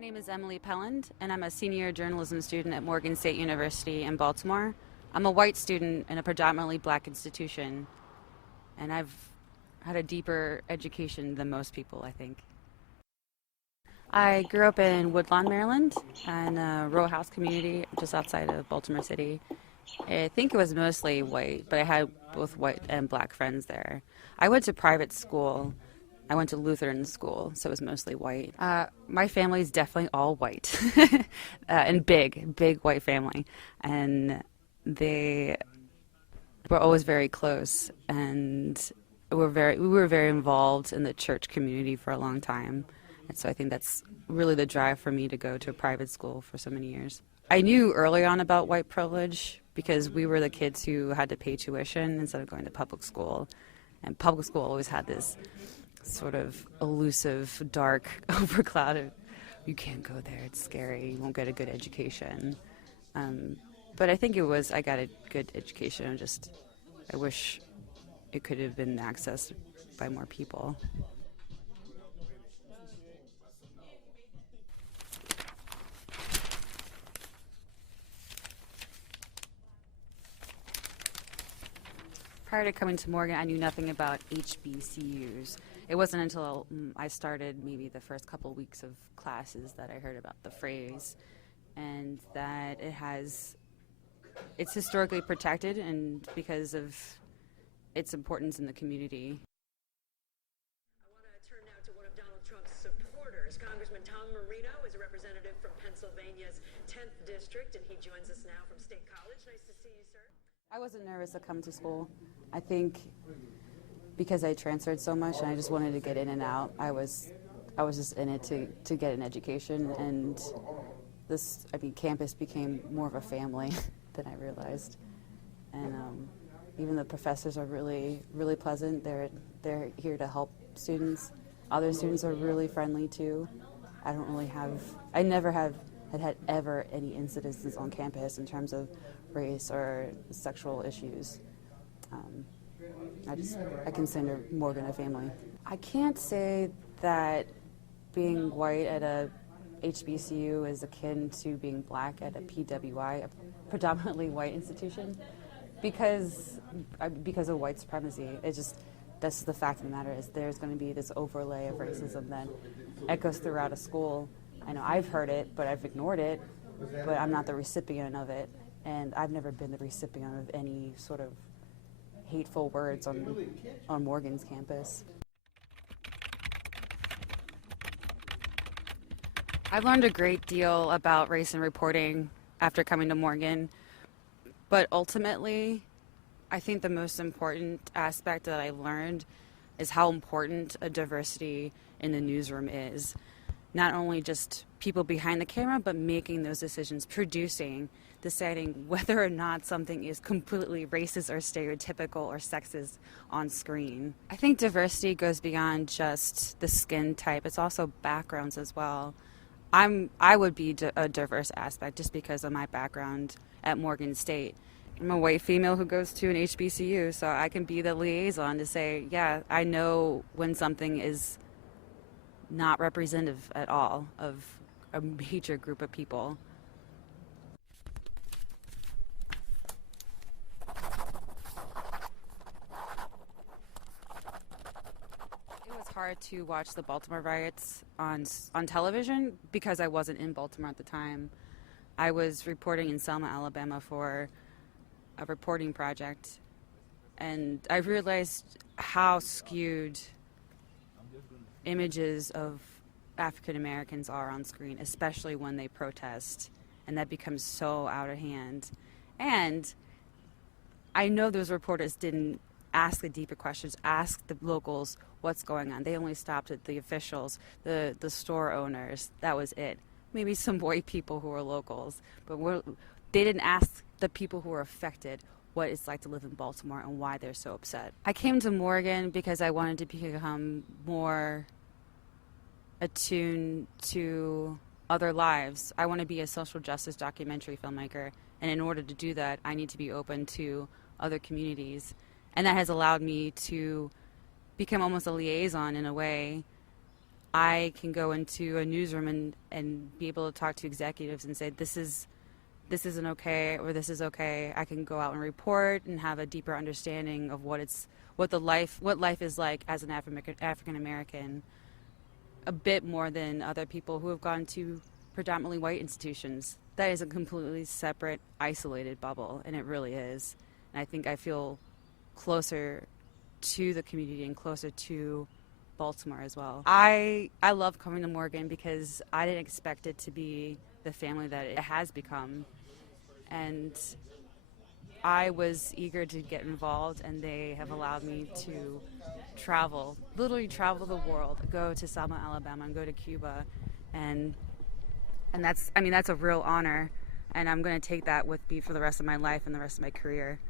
name is Emily Pelland, and I'm a senior journalism student at Morgan State University in Baltimore. I'm a white student in a predominantly black institution, and I've had a deeper education than most people, I think. I grew up in Woodlawn, Maryland, in a row house community just outside of Baltimore City. I think it was mostly white, but I had both white and black friends there. I went to private school. I went to Lutheran school, so it was mostly white. My family is definitely all white, and big white family, and they were always very close, and we were very involved in the church community for a long time, and so I think that's really the drive for me to go to a private school for so many years. I knew early on about white privilege because we were the kids who had to pay tuition instead of going to public school, and public school always had this sort of elusive, dark overcloud of, you can't go there, it's scary, you won't get a good education. But I think I got a good education, I wish it could have been accessed by more people. Prior to coming to Morgan, I knew nothing about HBCUs. It wasn't until I started maybe the first couple weeks of classes that I heard about the phrase, and that it's historically protected and because of its importance in the community. I want to turn now to one of Donald Trump's supporters. Congressman Tom Marino is a representative from Pennsylvania's 10th District, and he joins us now from State College. Nice to see you, sir. I wasn't nervous to come to school. I think because I transferred so much and I just wanted to get in and out, I was just in it to get an education, and campus became more of a family than I realized. And even the professors are really, really pleasant. They're here to help students. Other students are really friendly too. I never had ever any incidences on campus in terms of race or sexual issues. I consider Morgan a family. I can't say that being white at a HBCU is akin to being black at a PWI, a predominantly white institution, because of white supremacy. That's the fact of the matter, is there's going to be this overlay of racism that echoes throughout a school. I know I've heard it, but I've ignored it, but I'm not the recipient of it, and I've never been the recipient of any sort of hateful words on Morgan's campus. I've learned a great deal about race and reporting after coming to Morgan, but ultimately, I think the most important aspect that I learned is how important a diversity in the newsroom is. Not only just people behind the camera, but making those decisions, producing, deciding whether or not something is completely racist or stereotypical or sexist on screen. I think diversity goes beyond just the skin type. It's also backgrounds as well. I would be a diverse aspect just because of my background at Morgan State. I'm a white female who goes to an HBCU, so I can be the liaison to say, yeah, I know when something is not representative at all of a major group of people. It was hard to watch the Baltimore riots on television because I wasn't in Baltimore at the time. I was reporting in Selma, Alabama for a reporting project, and I realized how skewed images of African Americans are on screen, especially when they protest, and that becomes so out of hand. And I know those reporters didn't ask the deeper questions, ask the locals what's going on. They only stopped at the officials, the store owners. That was it. Maybe some white people who were locals, but they didn't ask the people who were affected what it's like to live in Baltimore and why they're so upset. I came to Morgan because I wanted to become more attuned to other lives. I want to be a social justice documentary filmmaker, and in order to do that, I need to be open to other communities. And that has allowed me to become almost a liaison in a way I can go into a newsroom and be able to talk to executives and say, this isn't okay, or this is okay. I can go out and report and have a deeper understanding of what life is like as an African American, a bit more than other people who have gone to predominantly white institutions. That is a completely separate, isolated bubble, and it really is. And I think I feel closer to the community and closer to Baltimore as well. I love coming to Morgan because I didn't expect it to be the family that it has become. And I was eager to get involved, and they have allowed me to literally travel the world, go to Selma, Alabama, and go to Cuba. And that's a real honor, and I'm going to take that with me for the rest of my life and the rest of my career.